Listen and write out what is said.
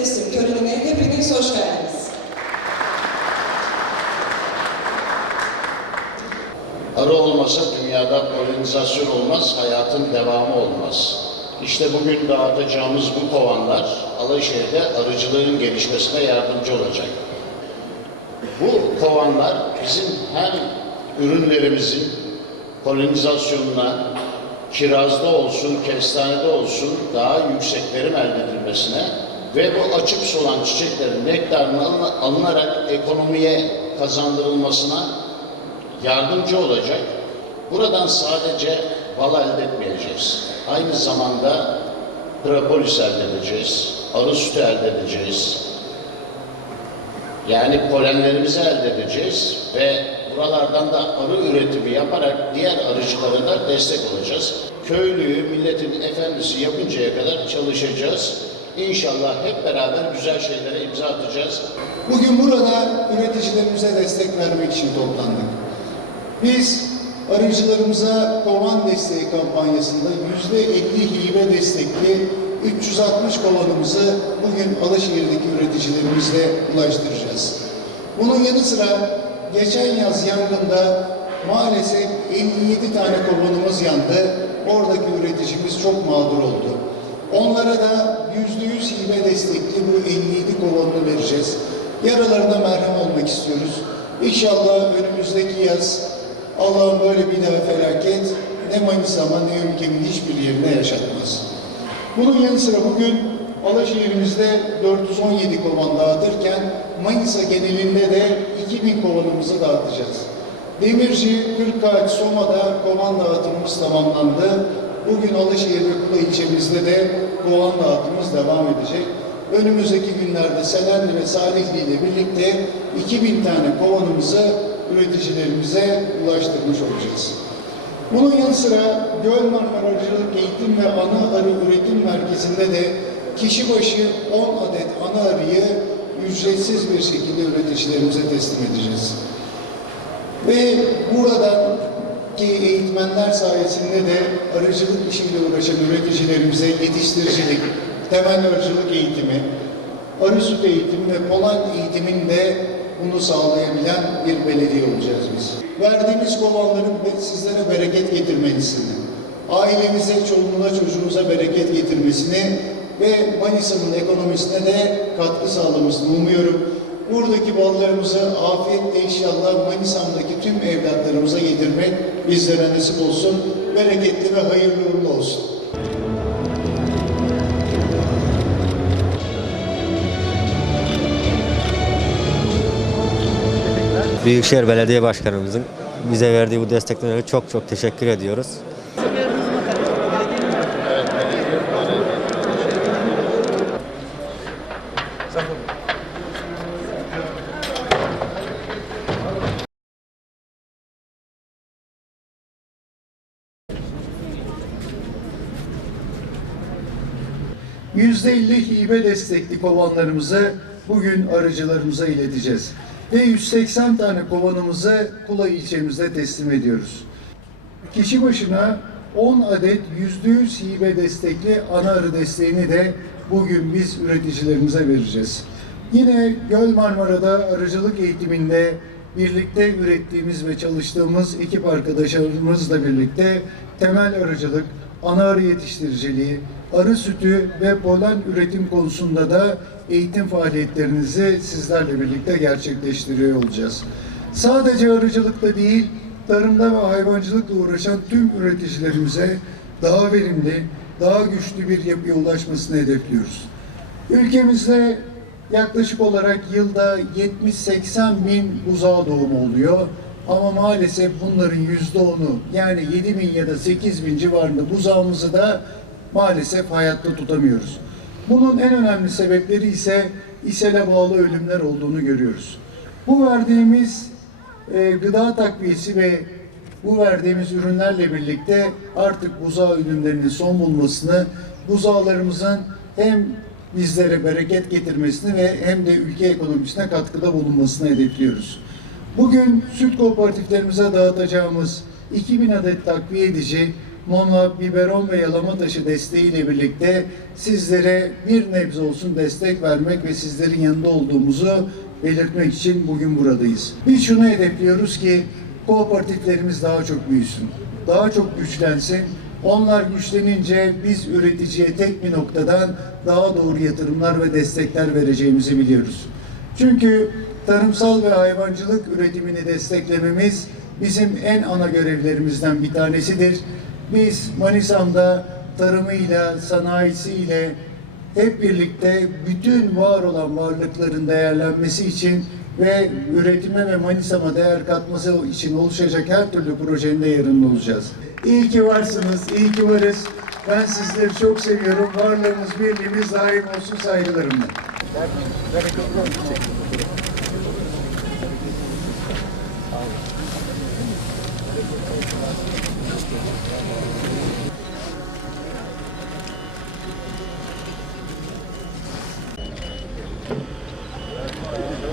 teslim törenine hepiniz hoş geldiniz. Arı olmasa dünyada organizasyon olmaz, hayatın devamı olmaz. İşte bugün dağıtacağımız bu kovanlar Alaşehir'de arıcılığın gelişmesine yardımcı olacak. Bu kovanlar bizim hem ürünlerimizin polinizasyonuna, kirazda olsun, kestanede olsun daha yükseklerin elde edilmesine ve bu açıp solan çiçeklerin nektarının alına- alınarak ekonomiye kazandırılmasına yardımcı olacak. Buradan sadece bal elde etmeyeceğiz. Aynı zamanda propolis elde edeceğiz, arı sütü elde edeceğiz, yani polenlerimizi elde edeceğiz ve buralardan da arı üretimi yaparak diğer arıcılara da destek olacağız. Köylüyü milletin efendisi yapıncaya kadar çalışacağız. İnşallah hep beraber güzel şeylere imza atacağız. Bugün burada üreticilerimize destek vermek için toplandık. Biz arıcılarımıza kovan desteği kampanyasında yüzde 50 hibe destekli 360 kovanımızı bugün Alaşehir'deki üreticilerimizle ulaştıracağız. Bunun yanı sıra geçen yaz yangında maalesef 57 tane kovanımız yandı. Oradaki üreticimiz çok mağdur oldu. Onlara da yüzde yüz hibe destekli bu 57 kovanını vereceğiz. Yaralarına merhem olmak istiyoruz. İnşallah önümüzdeki yaz Allah'ın böyle bir daha felaket ne Manisa'ma ne ülkemin hiçbir yerine yaşatmaz. Bunun yanı sıra bugün Alaşehir'imizde 417 kovan dağıtırken Manisa genelinde de 2000 kovanımızı dağıtacağız. Demirci, Kırkağaç, Soma'da kovan dağıtımımız tamamlandı. Bugün Alaşehir ve Kula ilçemizde de kovan dağıtımımız devam edecek. Önümüzdeki günlerde Selendi ve Salihli ile birlikte 2000 tane kovanımızı üreticilerimize ulaştırmış olacağız. Bunun yanı sıra Göl Marmara Arıcılık Eğitim ve Ana Arı Üretim Merkezi'nde de kişi başı 10 adet ana arıyı ücretsiz bir şekilde üreticilerimize teslim edeceğiz. Ve buradan ki eğitmenler sayesinde de arıcılık işiyle uğraşan üreticilerimize yetiştiricilik, temel arıcılık eğitimi, arı eğitimi ve polen eğitiminde bunu sağlayabilen bir belediye olacağız biz. Verdiğimiz kovanların sizlere bereket getirmelisini, ailenize, çoluğunuza, çocuğunuza bereket getirmesini ve Manisa'nın ekonomisine de katkı sağlamasını umuyorum. Buradaki ballarımızı afiyetle inşallah Manisa'mdaki tüm evlatlarımıza yedirmek bizlere nasip olsun. Bereketli ve hayırlı uğurlu olsun. Büyükşehir Belediye Başkanımızın bize verdiği bu destekten çok çok teşekkür ediyoruz. %50 hibe destekli kovanlarımızı bugün arıcılarımıza ileteceğiz. Ve 180 tane kovanımızı Kula ilçemizde teslim ediyoruz. Kişi başına 10 adet %100 hibe destekli ana arı desteğini de bugün biz üreticilerimize vereceğiz. Yine Göl Marmara'da arıcılık eğitiminde birlikte ürettiğimiz ve çalıştığımız ekip arkadaşlarımızla birlikte temel arıcılık, ana arı yetiştiriciliği, arı sütü ve polen üretim konusunda da eğitim faaliyetlerinizi sizlerle birlikte gerçekleştiriyor olacağız. Sadece arıcılıkta değil, tarımda ve hayvancılıkla uğraşan tüm üreticilerimize daha verimli, daha güçlü bir yapıya ulaşmasını hedefliyoruz. Ülkemizde yaklaşık olarak yılda 70-80 bin buzağı doğumu oluyor. Ama maalesef bunların yüzde onu yani 7 bin ya da 8 bin civarında buzağımızı da maalesef hayatta tutamıyoruz. Bunun en önemli sebepleri ise ishale bağlı ölümler olduğunu görüyoruz. Bu verdiğimiz e, gıda takviyesi ve bu verdiğimiz ürünlerle birlikte artık buzağı ölümlerinin son bulmasını, buzağlarımızın hem bizlere bereket getirmesini ve hem de ülke ekonomisine katkıda bulunmasını hedefliyoruz. Bugün süt kooperatiflerimize dağıtacağımız 2000 adet takviye edici, mama, biberon ve yalama taşı desteğiyle birlikte sizlere bir nebze olsun destek vermek ve sizlerin yanında olduğumuzu belirtmek için bugün buradayız. Biz şunu hedefliyoruz ki kooperatiflerimiz daha çok büyüsün, daha çok güçlensin. Onlar güçlenince biz üreticiye tek bir noktadan daha doğru yatırımlar ve destekler vereceğimizi biliyoruz. Çünkü tarımsal ve hayvancılık üretimini desteklememiz bizim en ana görevlerimizden bir tanesidir. Biz Manisa'mda tarımıyla, sanayisiyle hep birlikte bütün var olan varlıkların değerlenmesi için ve üretime ve Manisa'ma değer katması için oluşacak her türlü projenin de yanında olacağız. İyi ki varsınız, iyi ki varız. Ben sizleri çok seviyorum. Varlığımız, birliğimiz daim olsun saygılarımla.